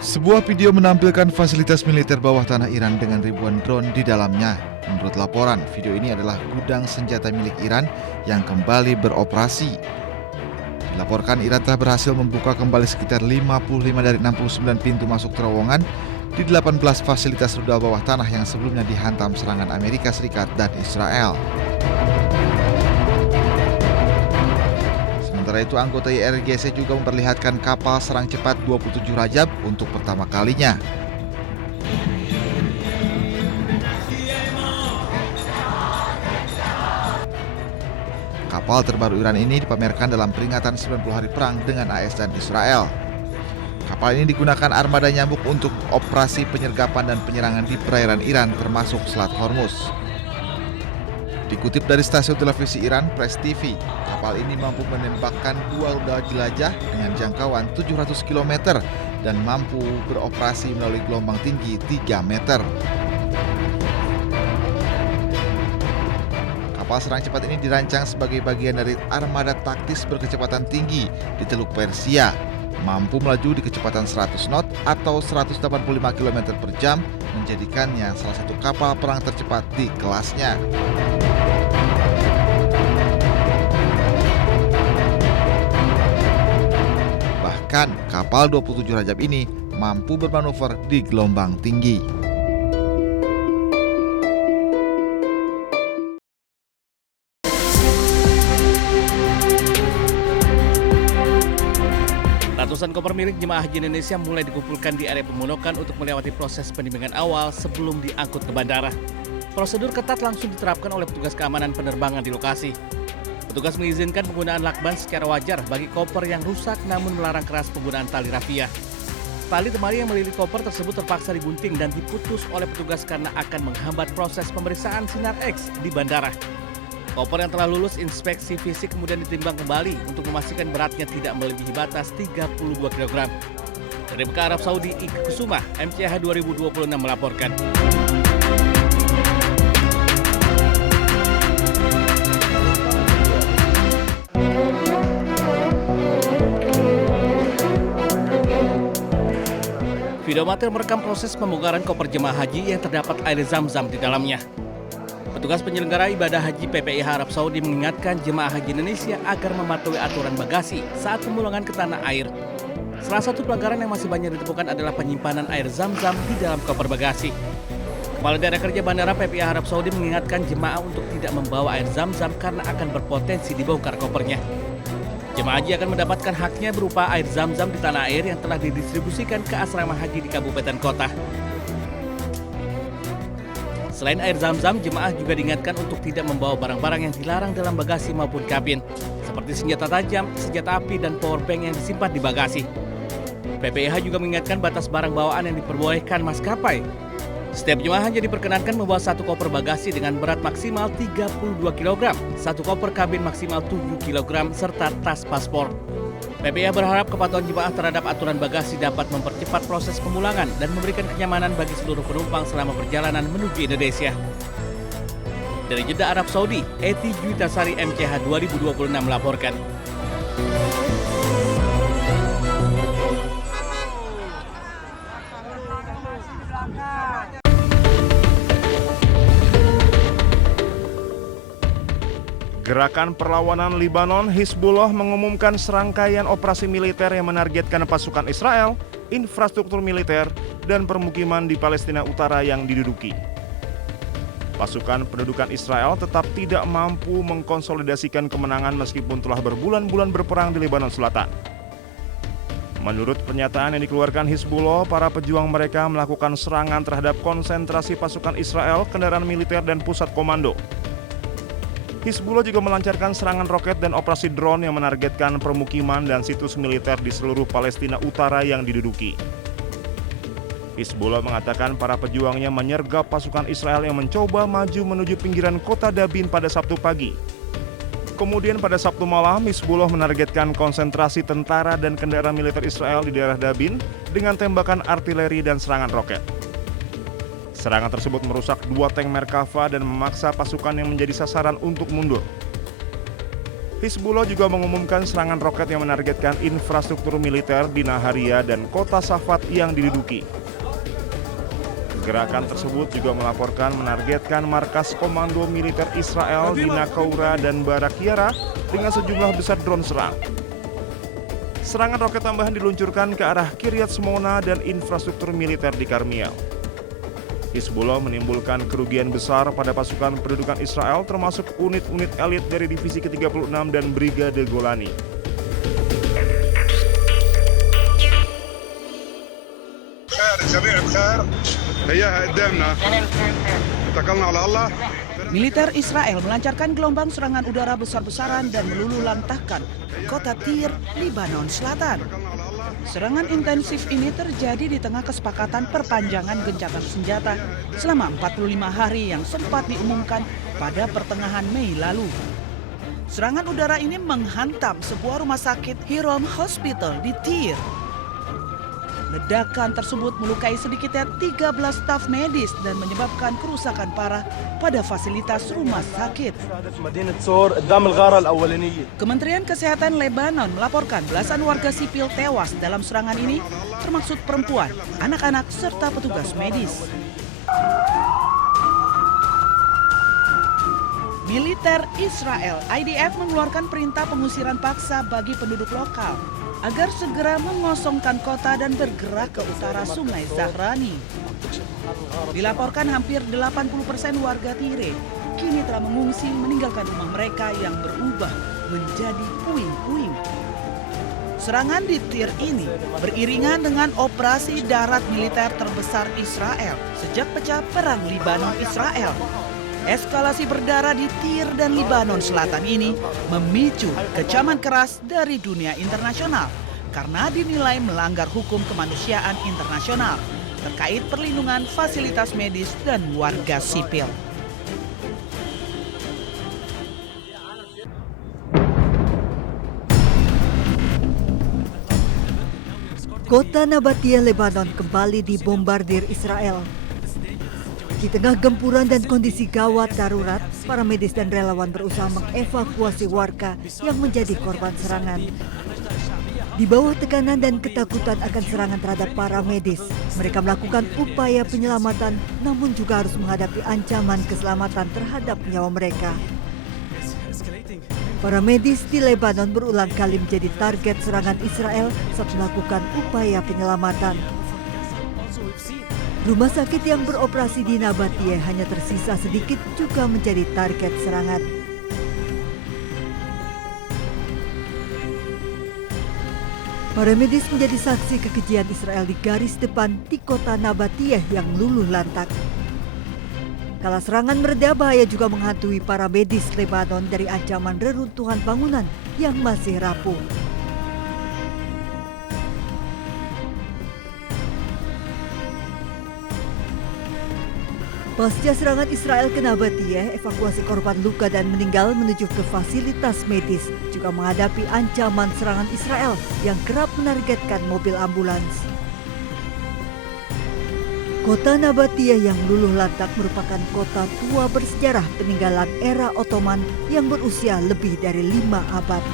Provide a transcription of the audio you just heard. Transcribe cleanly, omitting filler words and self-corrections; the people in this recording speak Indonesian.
Sebuah video menampilkan fasilitas militer bawah tanah Iran dengan ribuan drone di dalamnya. Menurut laporan, video ini adalah gudang senjata milik Iran yang kembali beroperasi. Dilaporkan Iran telah berhasil membuka kembali sekitar 55 dari 69 pintu masuk terowongan di 18 fasilitas rudal bawah tanah yang sebelumnya dihantam serangan Amerika Serikat dan Israel. Sementara itu, anggota IRGC juga memperlihatkan kapal serang cepat 27 Rajab untuk pertama kalinya. Kapal terbaru Iran ini dipamerkan dalam peringatan 90 hari perang dengan AS dan Israel. Kapal ini digunakan armada nyambuk untuk operasi penyergapan dan penyerangan di perairan Iran termasuk Selat Hormuz. Dikutip dari stasiun televisi Iran Press TV, kapal ini mampu menembakkan 2 rudal jelajah dengan jangkauan 700 km dan mampu beroperasi melalui gelombang tinggi 3 meter. Kapal serang cepat ini dirancang sebagai bagian dari armada taktis berkecepatan tinggi di Teluk Persia, mampu melaju di kecepatan 100 knot atau 185 km per jam, menjadikannya salah satu kapal perang tercepat di kelasnya. Bahkan kapal 27 Rajab ini mampu bermanuver di gelombang tinggi. Ratusan koper milik jemaah haji Indonesia mulai dikumpulkan di area pemondokan untuk melewati proses penimbangan awal sebelum diangkut ke bandara. Prosedur ketat langsung diterapkan oleh petugas keamanan penerbangan di lokasi. Petugas mengizinkan penggunaan lakban secara wajar bagi koper yang rusak namun melarang keras penggunaan tali rafia. Tali temali yang melilit koper tersebut terpaksa digunting dan diputus oleh petugas karena akan menghambat proses pemeriksaan sinar X di bandara. Koper yang telah lulus inspeksi fisik kemudian ditimbang kembali untuk memastikan beratnya tidak melebihi batas 32 kg. Dari Mekah, Arab Saudi, Ika Kusuma, MCH 2026 melaporkan. Video amatir merekam proses pembongkaran koper jemaah haji yang terdapat air zam-zam di dalamnya. Petugas penyelenggara ibadah haji PPIH Arab Saudi mengingatkan jemaah haji Indonesia agar mematuhi aturan bagasi saat pemulangan ke tanah air. Salah satu pelanggaran yang masih banyak ditemukan adalah penyimpanan air zam-zam di dalam koper bagasi. Kepala Daerah Kerja Bandara PPIH Arab Saudi mengingatkan jemaah untuk tidak membawa air zam-zam karena akan berpotensi dibongkar kopernya. Jemaah haji akan mendapatkan haknya berupa air zam-zam di tanah air yang telah didistribusikan ke asrama haji di kabupaten kota. Selain air zam-zam, jemaah juga diingatkan untuk tidak membawa barang-barang yang dilarang dalam bagasi maupun kabin, seperti senjata tajam, senjata api, dan powerbank yang disimpan di bagasi. PPIH juga mengingatkan batas barang bawaan yang diperbolehkan maskapai. Setiap jemaah hanya diperkenankan membawa 1 koper bagasi dengan berat maksimal 32 kg, 1 koper kabin maksimal 7 kg, serta tas paspor. PPIH berharap kepatuhan jemaah terhadap aturan bagasi dapat mempercepat proses pemulangan dan memberikan kenyamanan bagi seluruh penumpang selama perjalanan menuju Indonesia. Dari Jeddah, Arab Saudi, Eti Juitasari, MCH 2026 melaporkan. Gerakan Perlawanan Libanon Hizbullah mengumumkan serangkaian operasi militer yang menargetkan pasukan Israel, infrastruktur militer, dan permukiman di Palestina Utara yang diduduki. Pasukan pendudukan Israel tetap tidak mampu mengkonsolidasikan kemenangan meskipun telah berbulan-bulan berperang di Lebanon Selatan. Menurut pernyataan yang dikeluarkan Hizbullah, para pejuang mereka melakukan serangan terhadap konsentrasi pasukan Israel, kendaraan militer, dan pusat komando. Hizbullah juga melancarkan serangan roket dan operasi drone yang menargetkan permukiman dan situs militer di seluruh Palestina Utara yang diduduki. Hizbullah mengatakan para pejuangnya menyergap pasukan Israel yang mencoba maju menuju pinggiran kota Dabin pada Sabtu pagi. Kemudian pada Sabtu malam, Hizbullah menargetkan konsentrasi tentara dan kendaraan militer Israel di daerah Dabin dengan tembakan artileri dan serangan roket. Serangan tersebut merusak 2 tank Merkava dan memaksa pasukan yang menjadi sasaran untuk mundur. Hizbullah juga mengumumkan serangan roket yang menargetkan infrastruktur militer di Naharia dan kota Safat yang diduduki. Gerakan tersebut juga melaporkan menargetkan markas komando militer Israel di Naqoura dan Barak Yara dengan sejumlah besar drone serang. Serangan roket tambahan diluncurkan ke arah Kiryat Shmona dan infrastruktur militer di Karmiel. Hizbullah menimbulkan kerugian besar pada pasukan pendudukan Israel termasuk unit-unit elit dari divisi ke-36 dan Brigade Golani. Militer Israel melancarkan gelombang serangan udara besar-besaran dan meluluhlantahkan kota Tyre, Lebanon Selatan. Serangan intensif ini terjadi di tengah kesepakatan perpanjangan gencatan senjata selama 45 hari yang sempat diumumkan pada pertengahan Mei lalu. Serangan udara ini menghantam sebuah rumah sakit Hiram Hospital di Tyre. Ledakan tersebut melukai sedikitnya 13 staf medis dan menyebabkan kerusakan parah pada fasilitas rumah sakit. Kementerian Kesehatan Lebanon melaporkan belasan warga sipil tewas dalam serangan ini, termasuk perempuan, anak-anak, serta petugas medis. Militer Israel, IDF, mengeluarkan perintah pengusiran paksa bagi penduduk lokal agar segera mengosongkan kota dan bergerak ke utara Sungai Zahrani. Dilaporkan hampir 80% warga Tyre kini telah mengungsi meninggalkan rumah mereka yang berubah menjadi puing-puing. Serangan di Tyre ini beriringan dengan operasi darat militer terbesar Israel sejak pecah perang Lebanon-Israel. Eskalasi berdarah di Tyre dan Lebanon Selatan ini memicu kecaman keras dari dunia internasional karena dinilai melanggar hukum kemanusiaan internasional terkait perlindungan fasilitas medis dan warga sipil. Kota Nabatia, Lebanon kembali dibombardir Israel. Di tengah gempuran dan kondisi gawat darurat, para medis dan relawan berusaha mengevakuasi warga yang menjadi korban serangan. Di bawah tekanan dan ketakutan akan serangan terhadap para medis, mereka melakukan upaya penyelamatan namun juga harus menghadapi ancaman keselamatan terhadap nyawa mereka. Para medis di Lebanon berulang kali menjadi target serangan Israel saat melakukan upaya penyelamatan. Rumah sakit yang beroperasi di Nabatia hanya tersisa sedikit juga menjadi target serangan. Para medis menjadi saksi kekejian Israel di garis depan di kota Nabatia yang luluh lantak. Kala serangan mereda, bahaya juga menghantui para medis Lebanon dari ancaman reruntuhan bangunan yang masih rapuh. Pasca serangan Israel ke Nabatia, evakuasi korban luka dan meninggal menuju ke fasilitas medis juga menghadapi ancaman serangan Israel yang kerap menargetkan mobil ambulans. Kota Nabatia yang luluh lantak merupakan kota tua bersejarah peninggalan era Ottoman yang berusia lebih dari 5 abad.